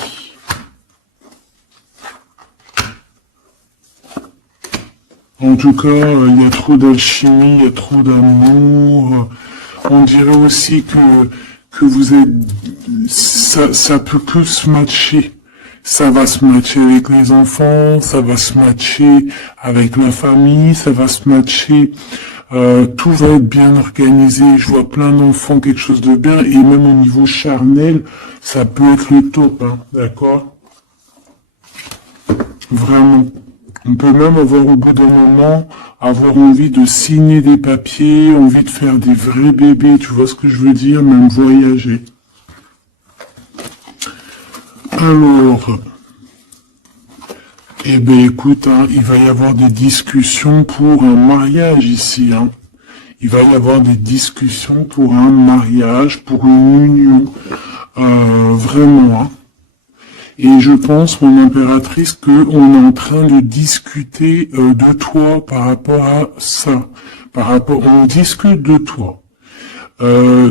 En tout cas, il y a trop d'alchimie, il y a trop d'amour. On dirait aussi que vous êtes... Ça peut que se matcher. Ça va se matcher avec les enfants, ça va se matcher avec la famille, ça va se matcher... tout va être bien organisé. Je vois plein d'enfants, quelque chose de bien. Et même au niveau charnel, ça peut être le top, hein, d'accord? Vraiment. On peut même avoir au bout d'un moment, avoir envie de signer des papiers, envie de faire des vrais bébés, tu vois ce que je veux dire, même voyager. Alors, eh ben écoute, hein, il va y avoir des discussions pour un mariage ici. Hein. Il va y avoir des discussions pour un mariage, pour une union, vraiment. Hein. Et je pense, mon impératrice, qu'on est en train de discuter de toi par rapport à ça. On discute de toi.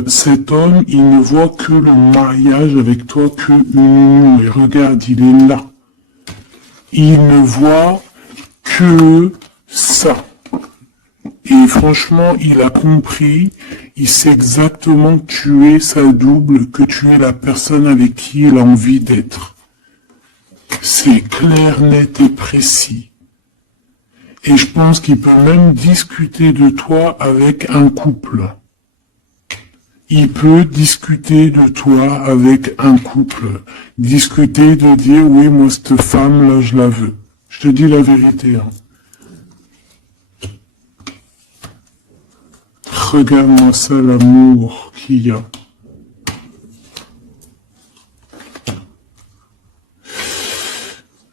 Cet homme, il ne voit que le mariage avec toi, que une union. Et regarde, il est là. Il ne voit que ça. Et franchement, il a compris, il sait exactement que tu es sa double, que tu es la personne avec qui il a envie d'être. C'est clair, net et précis. Et je pense qu'il peut même discuter de toi avec un couple. Il peut discuter de toi avec un couple. Discuter de dire, oui, moi, cette femme-là, je la veux. Je te dis la vérité. Hein. Regarde-moi ça, l'amour qu'il y a.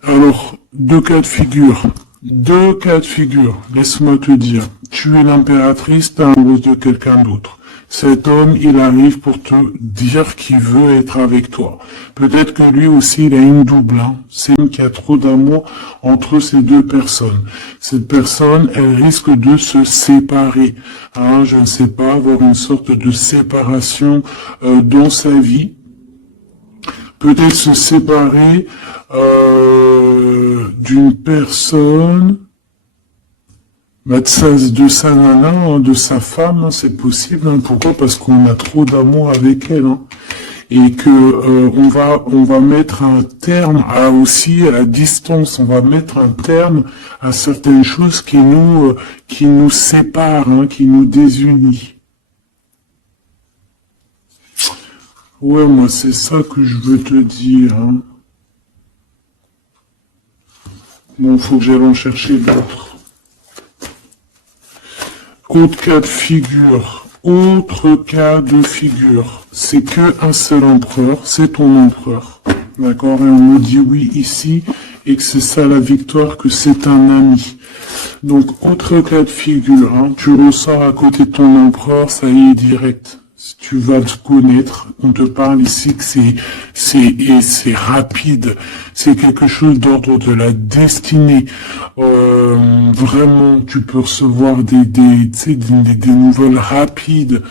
Alors, deux cas de figure. Laisse-moi te dire. Tu es l'impératrice, t'es amoureuse de quelqu'un d'autre. Cet homme, il arrive pour te dire qu'il veut être avec toi. Peut-être que lui aussi, il a une double. Hein. C'est qu'il y a trop d'amour entre ces deux personnes. Cette personne, elle risque de se séparer. Hein, je ne sais pas, avoir une sorte de séparation dans sa vie. Peut-être se séparer d'une personne, de sa nana, hein, de sa femme, hein, c'est possible. Hein. Pourquoi? Parce qu'on a trop d'amour avec elle. Hein. Et que on va mettre un terme à la distance. On va mettre un terme à certaines choses qui nous séparent, hein, qui nous désunissent. Ouais, moi, c'est ça que je veux te dire. Hein. Bon, faut que j'aille en chercher d'autres. Autre cas de figure. C'est que un seul empereur, c'est ton empereur. D'accord? Et on nous dit oui ici, et que c'est ça la victoire, que c'est un ami. Donc, autre cas de figure, hein, tu ressors à côté de ton empereur, ça y est, direct. Si tu vas te connaître, on te parle ici que c'est rapide, c'est quelque chose d'ordre de la destinée. Vraiment, tu peux recevoir des nouvelles rapides,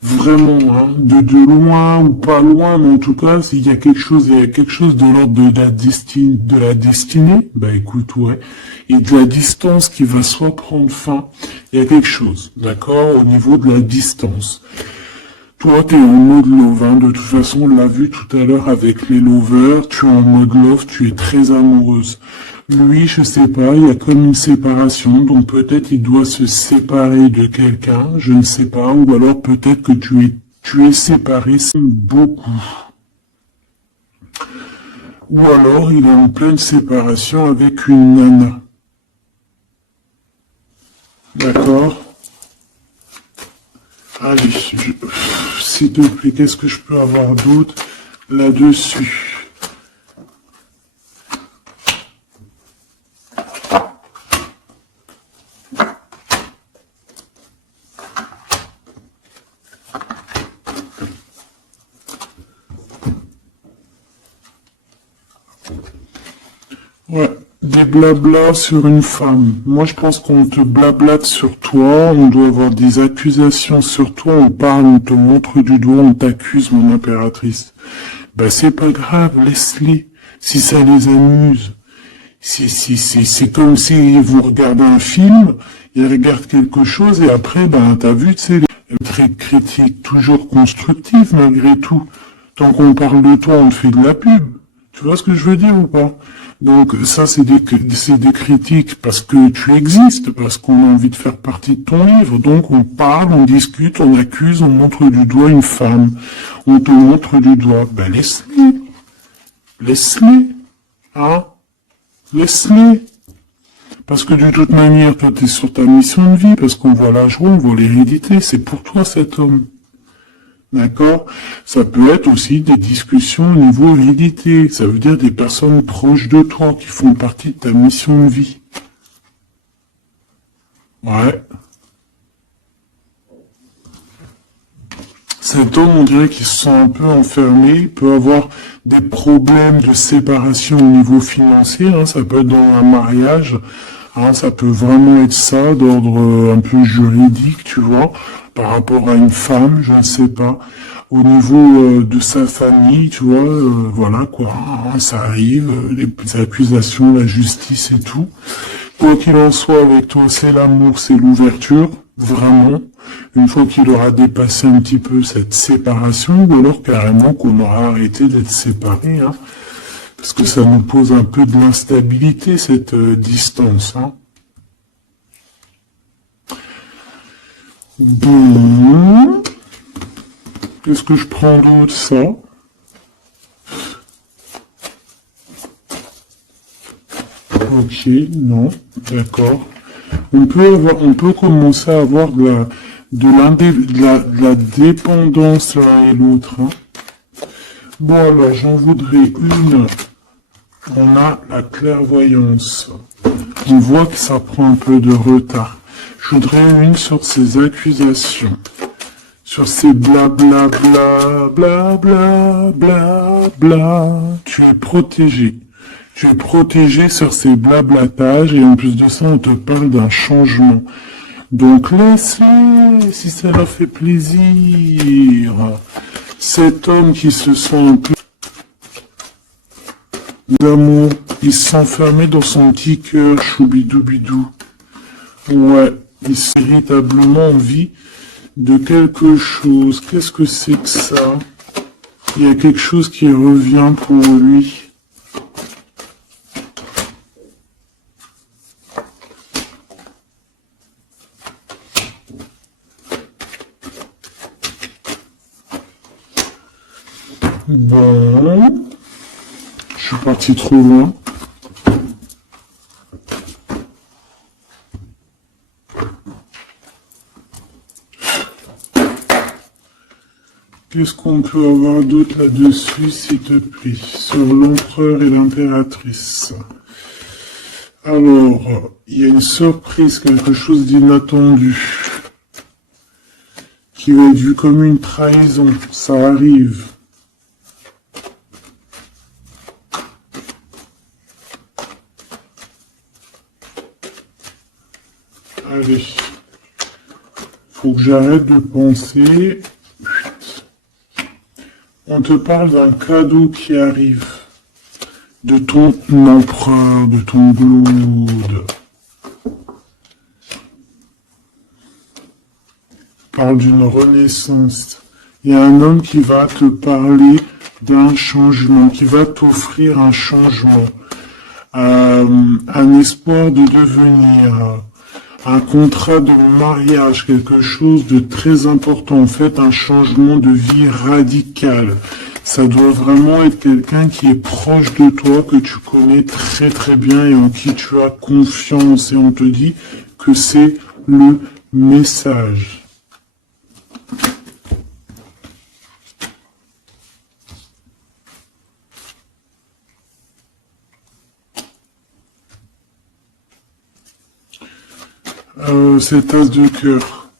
vraiment, hein, de loin ou pas loin, mais en tout cas, s'il y a quelque chose, de l'ordre de la destinée, bah écoute, ouais, et de la distance qui va soit prendre fin, il y a quelque chose, d'accord, au niveau de la distance. Toi, t'es en mode love, hein. De toute façon, on l'a vu tout à l'heure avec les lovers, tu es en mode love, tu es très amoureuse. Lui, je sais pas, il y a comme une séparation, donc peut-être il doit se séparer de quelqu'un, je ne sais pas, ou alors peut-être que tu es séparé, c'est beaucoup. Ou alors il est en pleine séparation avec une nana. D'accord? Allez, s'il te plaît, qu'est-ce que je peux avoir d'autre là-dessus? Ouais, des blablas sur une femme. Moi, je pense qu'on te blablate sur toi, on doit avoir des accusations sur toi, on parle, on te montre du doigt, on t'accuse, mon impératrice. Ben, c'est pas grave, laisse-les. Si ça les amuse. C'est comme si vous regardez un film, ils regardent quelque chose et après, ben, t'as vu, tu sais, les critiques toujours constructives malgré tout. Tant qu'on parle de toi, on te fait de la pub. Tu vois ce que je veux dire ou pas? Donc ça, c'est des critiques parce que tu existes, parce qu'on a envie de faire partie de ton livre. Donc on parle, on discute, on accuse, on montre du doigt une femme. On te montre du doigt. Ben laisse-les. Laisse-les. Hein? Laisse-les. Parce que de toute manière, toi, tu es sur ta mission de vie, parce qu'on voit la joie, on voit l'hérédité. C'est pour toi cet homme. D'accord? Ça peut être aussi des discussions au niveau hérédité. Ça veut dire des personnes proches de toi qui font partie de ta mission de vie. Ouais. Cet homme, on dirait qu'il se sent un peu enfermé, il peut avoir des problèmes de séparation au niveau financier, hein, ça peut être dans un mariage, hein, ça peut vraiment être ça, d'ordre un peu juridique, tu vois, par rapport à une femme, je ne sais pas. Au niveau de sa famille, tu vois, voilà quoi, hein, ça arrive, les accusations, la justice et tout. Quoi qu'il en soit, avec toi, c'est l'amour, c'est l'ouverture, vraiment. Une fois qu'il aura dépassé un petit peu cette séparation, ou alors carrément qu'on aura arrêté d'être séparés, hein, parce que ça nous pose un peu de l'instabilité, cette distance. Hein. Bon. Qu'est-ce que je prends d'autre, ça? Ok, non, d'accord. On peut commencer à avoir de la dépendance l'un et l'autre. Hein. Bon, alors, j'en voudrais une. On a la clairvoyance. On voit que ça prend un peu de retard. Je voudrais une sur ces accusations. Sur ces blabla, bla, bla, bla, bla, bla. Tu es protégé. Tu es protégé sur ces blablatages et en plus de ça, on te parle d'un changement. Donc laisse-les, si ça leur fait plaisir. Cet homme qui se sent un peu d'amour, il s'enfermait dans son petit cœur, choubidoubidou. Ouais, il s'est véritablement envie de quelque chose. Qu'est-ce que c'est que ça? Il y a quelque chose qui revient pour lui. Bon, je suis parti trop loin. Qu'est-ce qu'on peut avoir d'autre là-dessus, s'il te plaît, sur l'empereur et l'impératrice? Alors, il y a une surprise, quelque chose d'inattendu, qui va être vu comme une trahison. Ça arrive. Allez. Faut que j'arrête de penser. On te parle d'un cadeau qui arrive. De ton empereur, de ton blood. Parle d'une renaissance. Il y a un homme qui va te parler d'un changement, qui va t'offrir un changement, un espoir de devenir, un contrat de mariage, quelque chose de très important, en fait, un changement de vie radical. Ça doit vraiment être quelqu'un qui est proche de toi, que tu connais très très bien et en qui tu as confiance. Et on te dit que c'est le message. Cette as de cœur.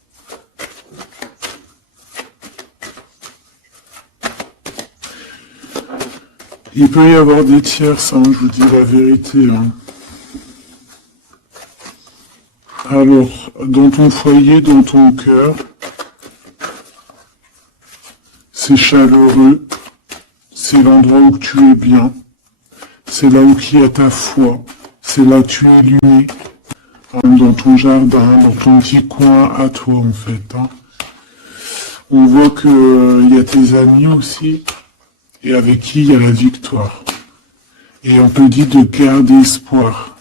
Il peut y avoir des tierces, hein, je vous dis la vérité. Hein. Alors, dans ton foyer, dans ton cœur, c'est chaleureux, c'est l'endroit où tu es bien, c'est là où il y a ta foi, c'est là où tu es illuminé, dans ton jardin, dans ton petit coin à toi en fait. Hein. On voit que y a tes amis aussi, et avec qui il y a la victoire. Et on te dit de garder espoir.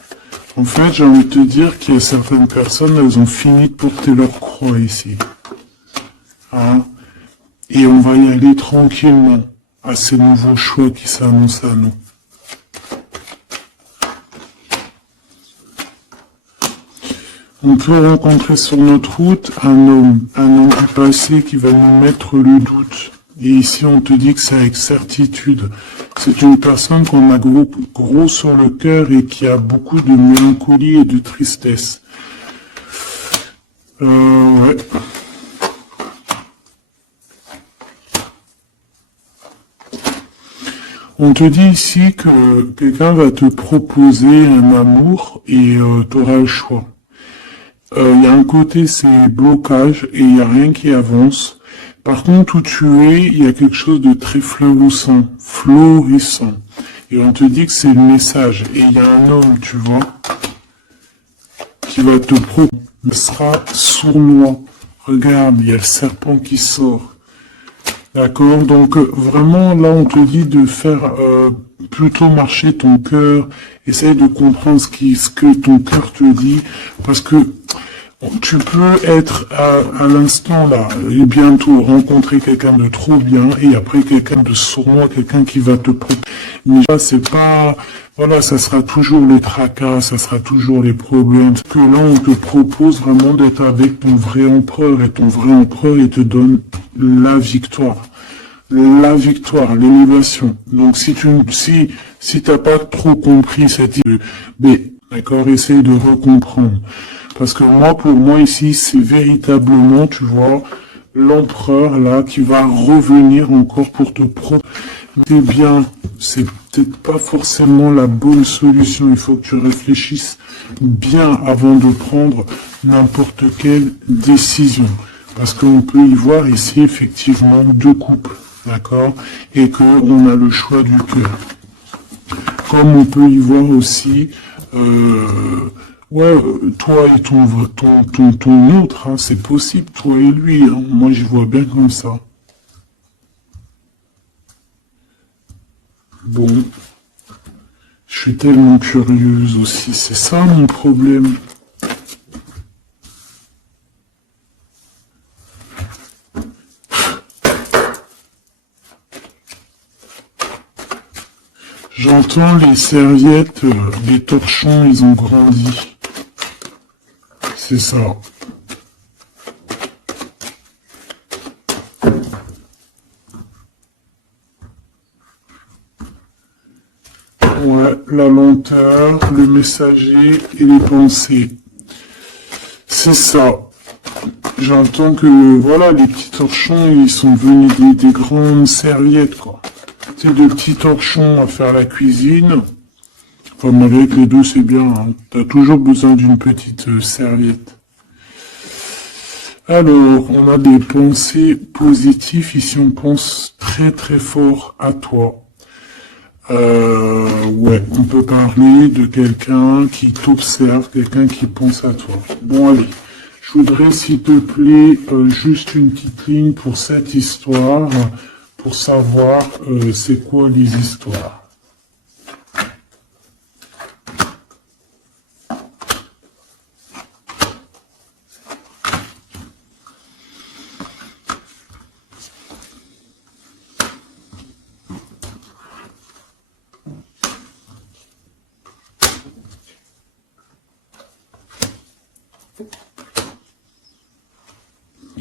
En fait, j'ai envie de te dire qu'il y a certaines personnes, elles ont fini de porter leur croix ici. Hein? Et on va y aller tranquillement à ces nouveaux choix qui s'annoncent à nous. On peut rencontrer sur notre route un homme du passé qui va nous mettre le doute. Et ici, on te dit que c'est avec certitude. C'est une personne qu'on a gros sur le cœur et qui a beaucoup de mélancolie et de tristesse. Ouais. On te dit ici que quelqu'un va te proposer un amour et tu auras le choix. Il y a un côté, c'est blocage et il n'y a rien qui avance. Par contre, où tu es, il y a quelque chose de très florissant. Et on te dit que c'est le message. Et il y a un homme, tu vois, qui va te proposer. Il sera sournois. Regarde, il y a le serpent qui sort. D'accord? Donc, vraiment, là, on te dit de faire plutôt marcher ton cœur. Essaye de comprendre ce que ton cœur te dit. Parce que tu peux être à l'instant là, et bientôt rencontrer quelqu'un de trop bien, et après quelqu'un de sournois, quelqu'un qui va te proposer. Mais là, c'est pas, voilà, ça sera toujours les tracas, ça sera toujours les problèmes. Parce que là, on te propose vraiment d'être avec ton vrai empereur, et ton vrai empereur, il te donne la victoire. La victoire, l'élévation. Donc, si t'as pas trop compris cette idée, d'accord, essaye de recomprendre. Parce que moi, pour moi ici, c'est véritablement, tu vois, l'empereur là qui va revenir encore pour te proposer. C'est bien, c'est peut-être pas forcément la bonne solution. Il faut que tu réfléchisses bien avant de prendre n'importe quelle décision. Parce qu'on peut y voir ici effectivement deux couples, d'accord, et qu'on a le choix du cœur. Comme on peut y voir aussi, ouais, toi et ton autre, hein, c'est possible, toi et lui, hein, moi je vois bien comme ça. Bon, je suis tellement curieuse aussi, c'est ça mon problème. J'entends les serviettes, les torchons, ils ont grandi. C'est ça. Ouais, la lenteur, le messager et les pensées. C'est ça. J'entends que, voilà, les petits torchons, ils sont devenus des grandes serviettes, quoi. Tu sais, de petits torchons à faire la cuisine. Enfin, malgré que les deux, c'est bien, hein. T'as toujours besoin d'une petite serviette. Alors, on a des pensées positives. Ici, on pense très très fort à toi. Ouais, on peut parler de quelqu'un qui t'observe, quelqu'un qui pense à toi. Bon, allez. Je voudrais, s'il te plaît, juste une petite ligne pour cette histoire, pour savoir c'est quoi les histoires.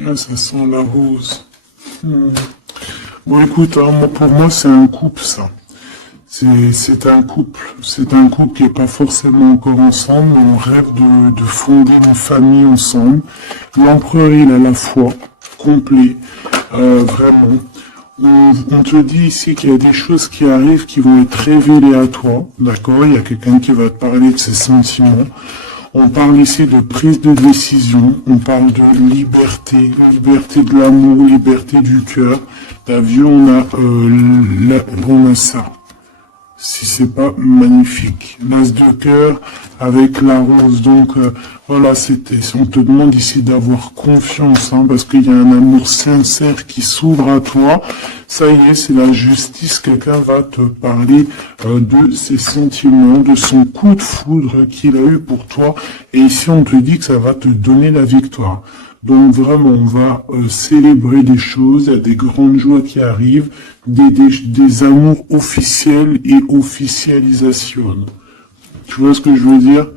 Ah, ça sent la rose. Bon, écoute, hein, pour moi, c'est un couple, ça. C'est un couple. C'est un couple qui est pas forcément encore ensemble, mais on rêve de fonder une famille ensemble. L'empereur, il a la foi, complet, vraiment. On te dit ici qu'il y a des choses qui arrivent qui vont être révélées à toi, d'accord? Il y a quelqu'un qui va te parler de ses sentiments. On parle ici de prise de décision, on parle de liberté, liberté de l'amour, liberté du cœur. T'as vu, on a ça. Si c'est pas magnifique. L'as de cœur avec la rose. Donc voilà, on te demande ici d'avoir confiance, hein, parce qu'il y a un amour sincère qui s'ouvre à toi. Ça y est, c'est la justice. Quelqu'un va te parler de ses sentiments, de son coup de foudre qu'il a eu pour toi. Et ici, on te dit que ça va te donner la victoire. Donc vraiment, on va célébrer des choses, il y a des grandes joies qui arrivent, des amours officiels et officialisation. Tu vois ce que je veux dire?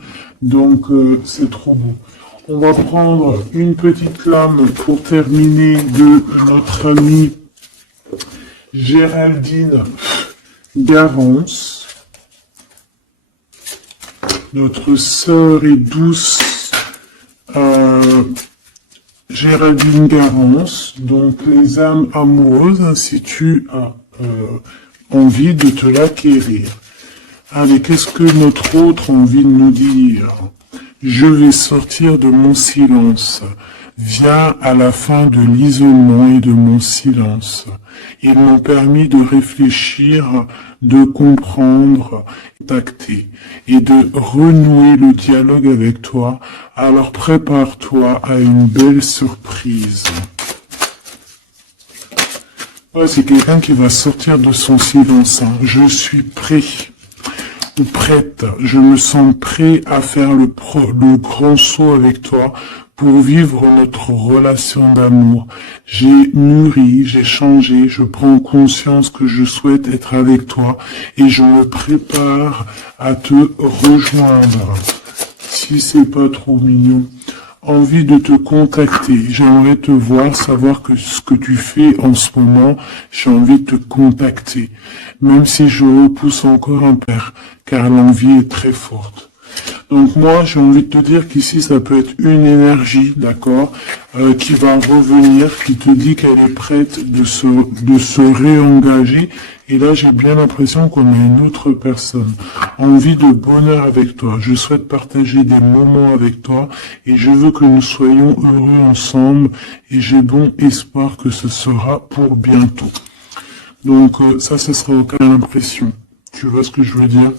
Donc c'est trop beau. On va prendre une petite lame pour terminer de notre amie Géraldine Garance, notre sœur et douce Géraldine Garance, donc les âmes amoureuses, hein, si tu as envie de te l'acquérir. Allez, qu'est-ce que notre autre a envie de nous dire? Je vais sortir de mon silence. Viens à la fin de l'isolement et de mon silence. Ils m'ont permis de réfléchir, de comprendre, d'acter et de renouer le dialogue avec toi. Alors prépare-toi à une belle surprise. Ouais, c'est quelqu'un qui va sortir de son silence, hein. Je suis prêt ou prête. Je me sens prêt à faire le grand saut avec toi pour vivre notre relation d'amour. J'ai mûri, j'ai changé, je prends conscience que je souhaite être avec toi et je me prépare à te rejoindre. Si c'est pas trop mignon. Envie de te contacter. J'aimerais te voir, savoir que ce que tu fais en ce moment, j'ai envie de te contacter. Même si je repousse encore un père, car l'envie est très forte. Donc moi, j'ai envie de te dire qu'ici, ça peut être une énergie, d'accord, qui va revenir, qui te dit qu'elle est prête de se réengager. Et là, j'ai bien l'impression qu'on a une autre personne. Envie de bonheur avec toi. Je souhaite partager des moments avec toi et je veux que nous soyons heureux ensemble et j'ai bon espoir que ce sera pour bientôt. Donc ça, ce sera aucune impression. Tu vois ce que je veux dire?